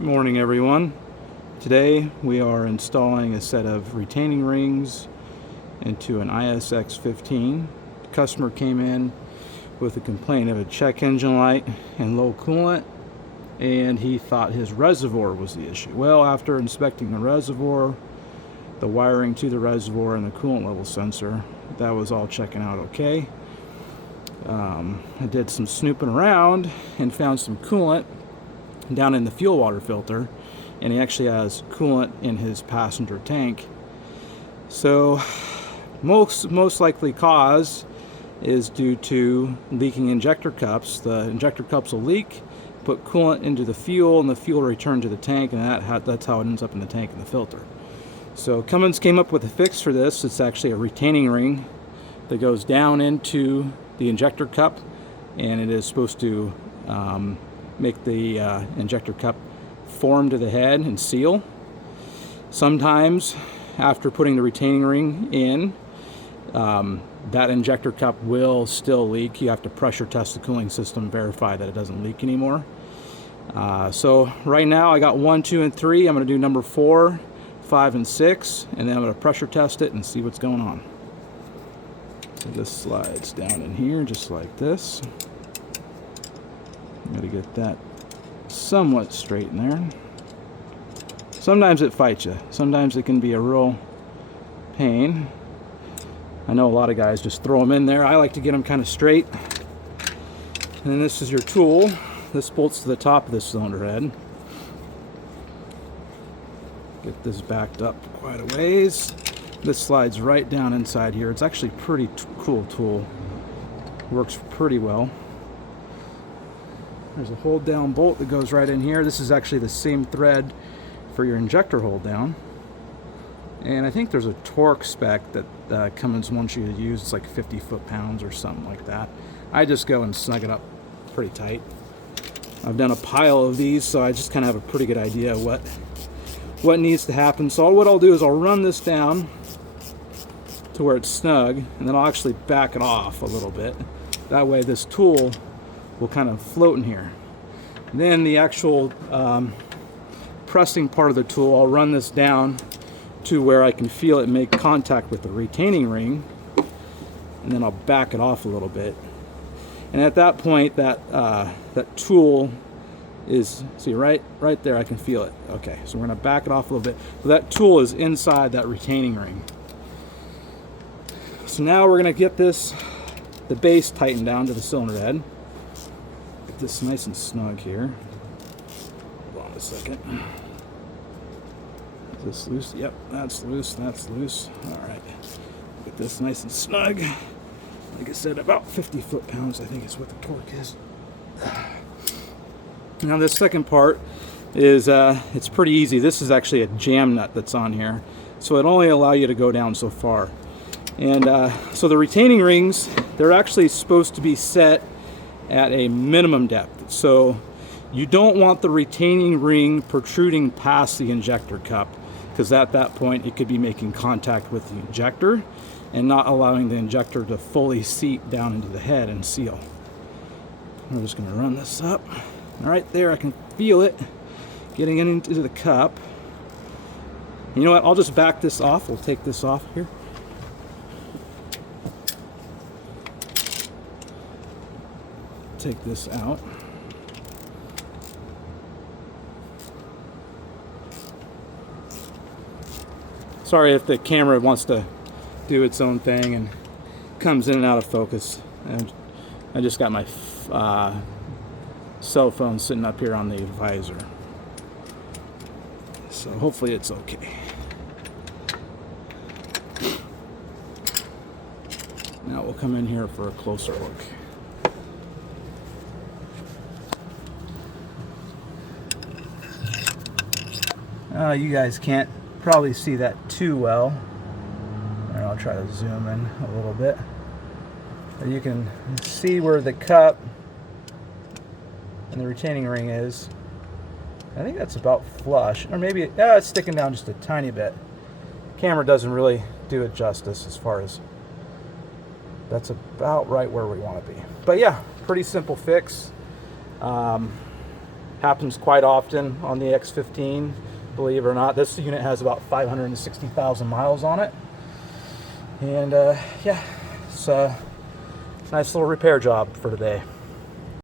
Morning everyone. Today we are installing a set of retaining rings into an X15. The customer came in with a complaint of a check engine light and low coolant, and he thought his reservoir was the issue. Well, after inspecting the reservoir, the wiring to the reservoir and the coolant level sensor, that was all checking out okay. I did some snooping around and found some coolant down in the fuel water filter, and he actually has coolant in his passenger tank. So most likely cause is due to leaking injector cups. The injector cups will leak, put coolant into the fuel, and the fuel return to the tank, and that's how it ends up in the tank and the filter. So Cummins came up with a fix for this. It's actually a retaining ring that goes down into the injector cup, and it is supposed to make the injector cup form to the head and seal. Sometimes after putting the retaining ring in, that injector cup will still leak. You have to pressure test the cooling system, verify that it doesn't leak anymore. So right now I got 1, 2, and 3. I'm going to do number 4, 5, and 6, and then I'm going to pressure test it and see what's going on. So this slides down in here just like this. Got to get that somewhat straight in there. Sometimes it fights you. Sometimes it can be a real pain. I know a lot of guys just throw them in there. I like to get them kind of straight. And then this is your tool. This bolts to the top of this cylinder head. Get this backed up quite a ways. This slides right down inside here. It's actually a pretty cool tool. Works pretty well. There's a hold down bolt that goes right in here. This is actually the same thread for your injector hold down. And I think there's a torque spec that Cummins wants you to use. It's like 50 foot-pounds or something like that. I just go and snug it up pretty tight. I've done a pile of these, so I just kind of have a pretty good idea of what needs to happen. So what I'll do is I'll run this down to where it's snug, and then I'll actually back it off a little bit. That way this tool will kind of float in here. And then the actual pressing part of the tool, I'll run this down to where I can feel it make contact with the retaining ring, and then I'll back it off a little bit. And at that point, that tool is, see right there, I can feel it. Okay, so we're gonna back it off a little bit. So that tool is inside that retaining ring. So now we're gonna get the base tightened down to the cylinder head. Get this nice and snug here. Hold on a second. Is this loose? Yep, that's loose, that's loose. All right, get this nice and snug. Like I said, about 50 foot-pounds, I think is what the torque is. Now this second part is, it's pretty easy. This is actually a jam nut that's on here. So it'll only allow you to go down so far. And so the retaining rings, they're actually supposed to be set at a minimum depth. So you don't want the retaining ring protruding past the injector cup, because at that point it could be making contact with the injector and not allowing the injector to fully seep down into the head and seal. I'm just going to run this up. All right, there I can feel it getting into the cup. You know what? I'll just back this off. We'll take this off here. Take this out. Sorry if the camera wants to do its own thing and comes in and out of focus. And I just got my cell phone sitting up here on the visor. So hopefully it's okay. Now we'll come in here for a closer look. You guys can't probably see that too well. And I'll try to zoom in a little bit. But you can see where the cup and the retaining ring is. I think that's about flush, or maybe it's sticking down just a tiny bit. Camera doesn't really do it justice as far as that's about right where we want to be. But yeah, pretty simple fix. Happens quite often on the X15, believe it or not. This unit has about 560,000 miles on it. And yeah, it's a nice little repair job for today.